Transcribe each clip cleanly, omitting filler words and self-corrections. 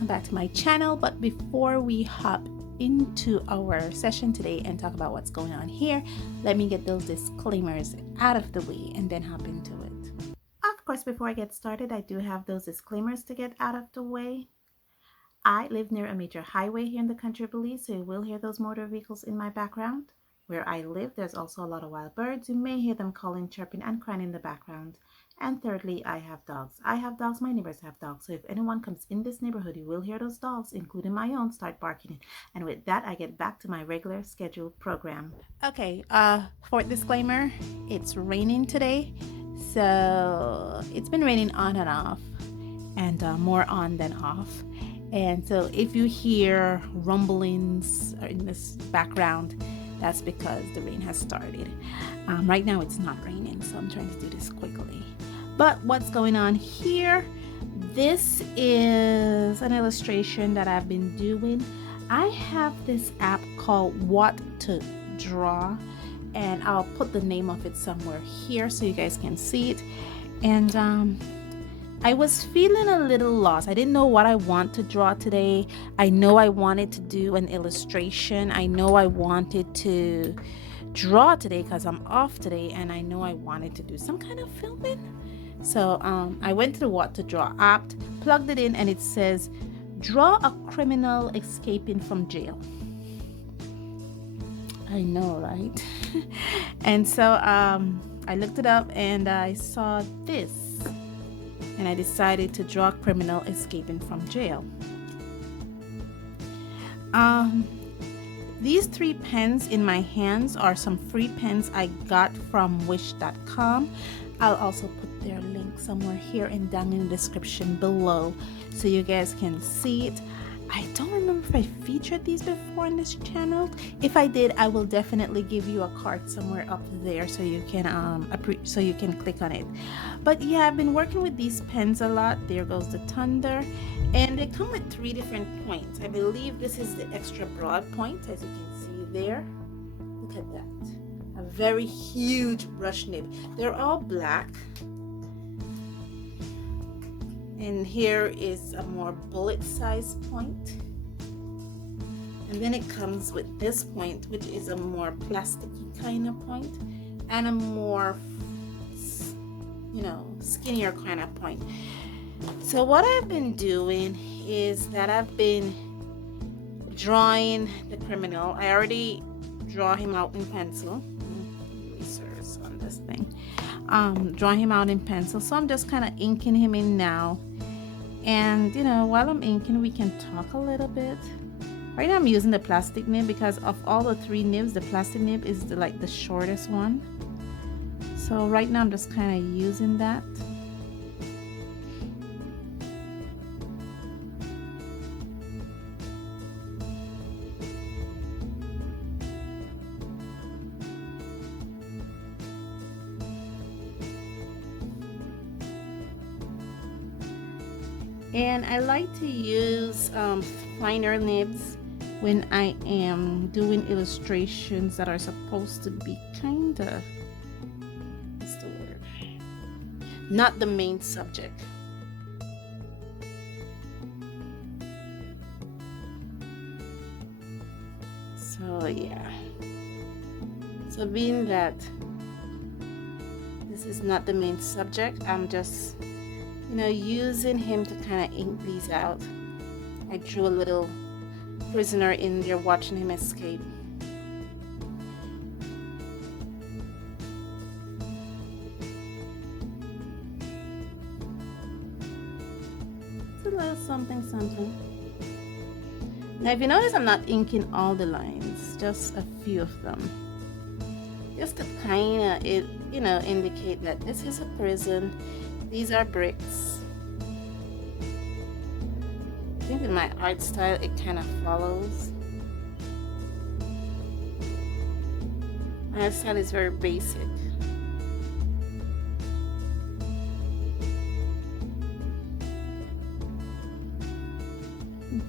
welcome back to my channel. But before we hop into our session today and talk about what's going on here, let me get those disclaimers out of the way and then hop into it. Of course, before I get started, I do have those disclaimers to get out of the way. I live near a major highway here in the country of Belize, so you will hear those motor vehicles in my background. Where I live, there's also a lot of wild birds. You may hear them calling, chirping, and crying in the background. And thirdly, I have dogs. I have dogs, my neighbors have dogs. So if anyone comes in this neighborhood, you will hear those dogs, including my own, start barking. And with that, I get back to my regular scheduled program. Okay, for disclaimer, it's raining today. So it's been raining on and off, and more on than off. And so if you hear rumblings in this background, that's because the rain has started. Right now it's not raining, so I'm trying to do this quickly. But what's going on here? This is an illustration that I've been doing. I have this app called What to Draw, and I'll put the name of it somewhere here so you guys can see it. And I was feeling a little lost. I didn't know what I want to draw today. I know I wanted to do an illustration. I know I wanted to draw today because I'm off today, and I know I wanted to do some kind of filming. So I went to the What to Draw app, plugged it in, and it says, draw a criminal escaping from jail. I know, right? And so I looked it up and I saw this. And I decided to draw a criminal escaping from jail. These 3 pens in my hands are some free pens I got from wish.com. I'll also put their link somewhere here and down in the description below so you guys can see it. I don't remember if I featured these before on this channel. If I did, I will definitely give you a card somewhere up there so you can click on it. But yeah, I've been working with these pens a lot. There goes the thunder, and they come with 3 different points. I believe this is the extra broad point, as you can see there. Look at that, a very huge brush nib. They're all black. And here is a more bullet size point. And then it comes with this point, which is a more plasticky kind of point, and a more, skinnier kind of point. So what I've been doing is that I've been drawing the criminal. I already draw him out in pencil. Erasers on this thing. Draw him out in pencil. So I'm just kind of inking him in now. And while I'm inking, we can talk a little bit. Right now I'm using the plastic nib because of all the 3 nibs, the plastic nib is the shortest one. So right now I'm just kind of using that. And I like to use finer nibs when I am doing illustrations that are supposed to be kind of, what's the word? Not the main subject. So yeah. So being that this is not the main subject, I'm just using him to kind of ink these out. I drew a little prisoner in there watching him escape. It's a little something. Now if you notice, I'm not inking all the lines, just a few of them. Just to kind of indicate that this is a prison. These are bricks. I think in my art style it kind of follows. My art style is very basic.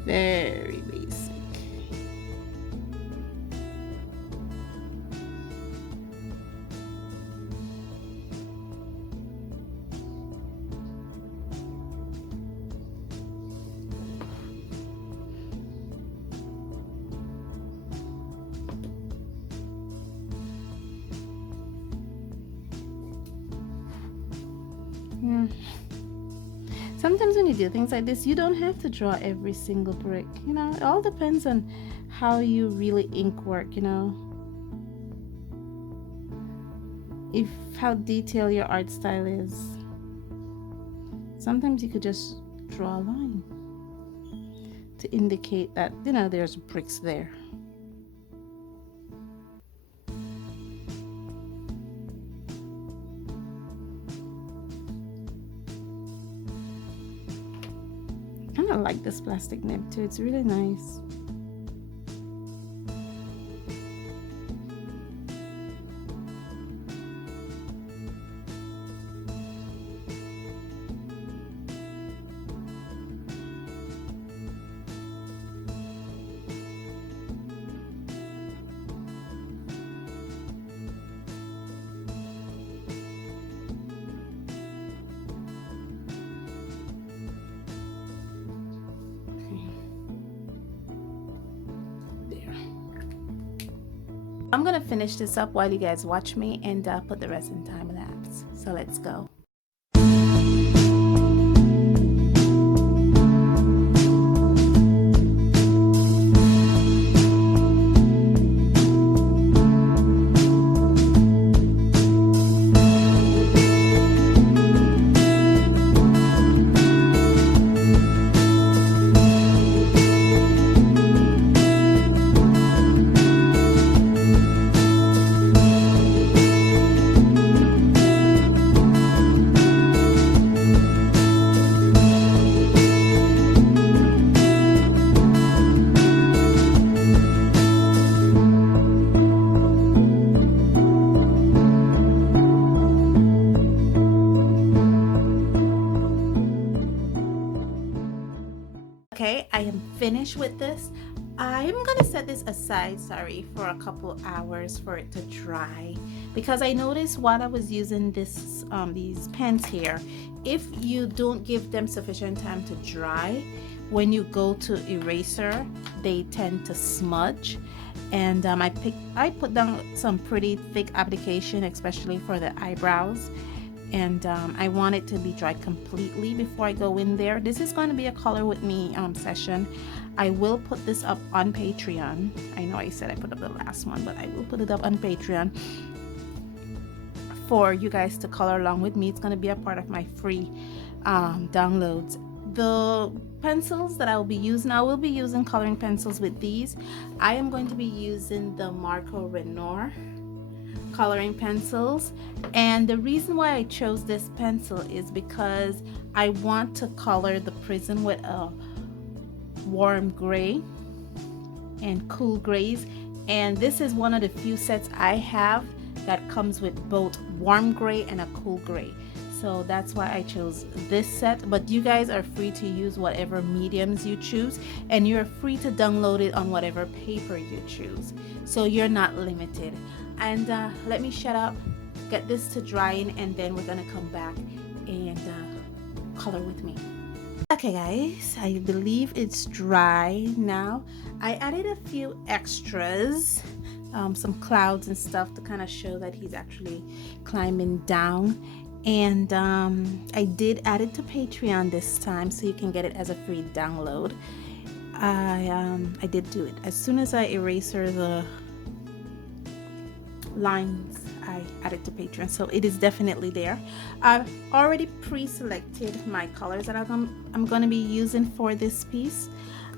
Very basic. sometimes when you do things like this, you don't have to draw every single brick. You know, it all depends on how you really ink work, you know. If how detailed your art style is. Sometimes you could just draw a line to indicate that, you know, there's bricks there. I kind of like this plastic nib too, it's really nice. I'm gonna finish this up while you guys watch me and put the rest in time lapse. So let's go. Okay, I am finished with this. I'm gonna set this aside, sorry, for a couple hours for it to dry, because I noticed while I was using this these pens here, if you don't give them sufficient time to dry, when you go to eraser, they tend to smudge. And I put down some pretty thick application, especially for the eyebrows. And I want it to be dry completely before I go in there. This is going to be a color with me session. I will put this up on Patreon. I know I said I put up the last one, but I will put it up on Patreon for you guys to color along with me. It's going to be a part of my free downloads. The pencils that I will be using coloring pencils with these. I am going to be using the Marco Renior coloring pencils, and the reason why I chose this pencil is because I want to color the prison with a warm gray and cool grays, and this is one of the few sets I have that comes with both warm gray and a cool gray. So that's why I chose this set, but you guys are free to use whatever mediums you choose, and you're free to download it on whatever paper you choose, so you're not limited. And let me shut up, get this to drying, and then we're gonna come back and color with me. Okay guys, I believe it's dry now. I added a few extras, some clouds and stuff to kind of show that he's actually climbing down. And I did add it to Patreon this time, so you can get it as a free download. I did do it as soon as I eraser the lines. I added to Patreon, so it is definitely there. I've already pre-selected my colors that I'm going to be using for this piece.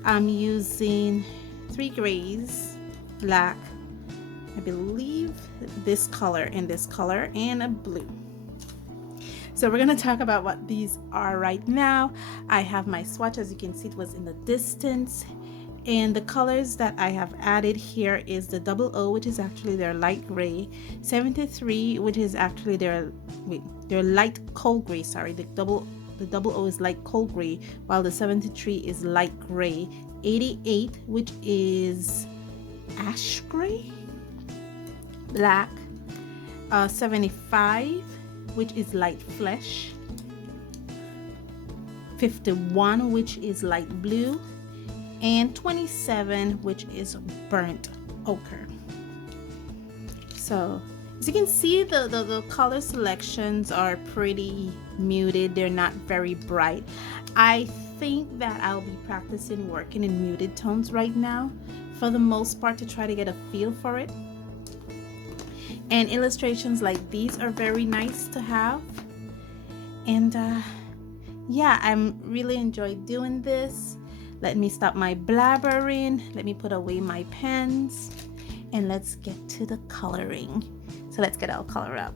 I'm using 3 grays, black, I believe this color and this color, and a blue. So we're going to talk about what these are right now. I have my swatch. As you can see, it was in the distance. And the colors that I have added here is the 00, which is actually their light gray, 73, which is actually their light cold gray, sorry. The 00 is light cold gray, while the 73 is light gray, 88, which is ash gray, black, 75, which is light flesh, 51, which is light blue, and 27, which is burnt ochre. So As you can see, the color selections are pretty muted. They're not very bright. I think that I'll be practicing working in muted tones right now for the most part to try to get a feel for it. And illustrations like these are very nice to have. And yeah, I'm really enjoyed doing this. Let me stop my blabbering. Let me put away my pens. And let's get to the coloring. So let's get our color up.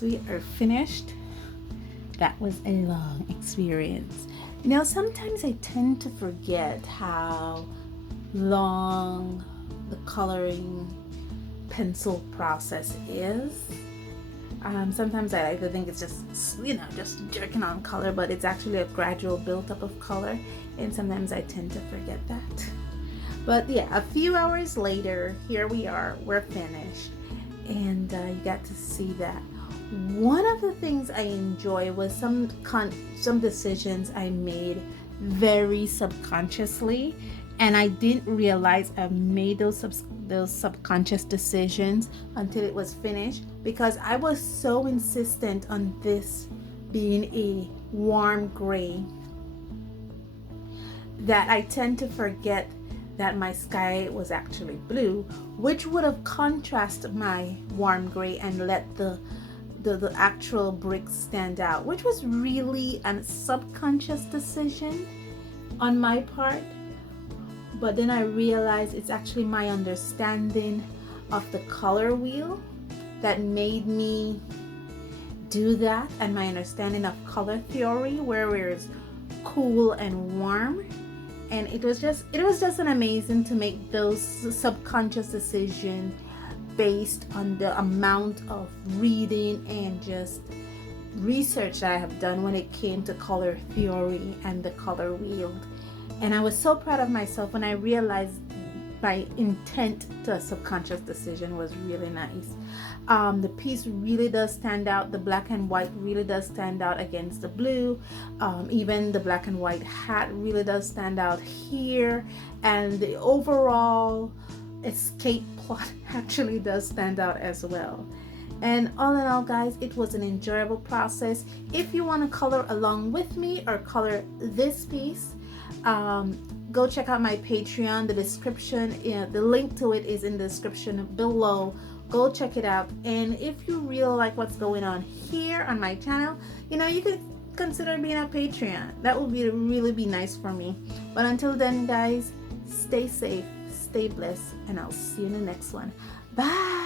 We are finished. That was a long experience. Now sometimes I tend to forget how long the coloring pencil process is. Sometimes I like to think it's just, just jerking on color, but it's actually a gradual buildup of color, and sometimes I tend to forget that. But yeah, a few hours later, here we are, we're finished, and you got to see that. One of the things I enjoy was some decisions I made very subconsciously, and I didn't realize I made those subconscious decisions until it was finished, because I was so insistent on this being a warm gray that I tend to forget that my sky was actually blue, which would have contrasted my warm gray and let the actual bricks stand out, which was really a subconscious decision on my part. But then I realized it's actually my understanding of the color wheel that made me do that, and my understanding of color theory, where it's cool and warm. And it was just an amazing to make those subconscious decisions based on the amount of reading and just research that I have done when it came to color theory and the color wheel. And I was so proud of myself when I realized my intent to a subconscious decision was really nice. The piece really does stand out. The black and white really does stand out against the blue. Even the black and white hat really does stand out here. And the overall escape plot actually does stand out as well. And all in all, guys, it was an enjoyable process. If you want to color along with me or color this piece, go check out my Patreon. The description, the link to it is in the description below. Go check it out. And if you really like what's going on here on my channel, you could consider being a Patreon. That would really be nice for me. But until then, guys, stay safe, stay blessed, and I'll see you in the next one. Bye.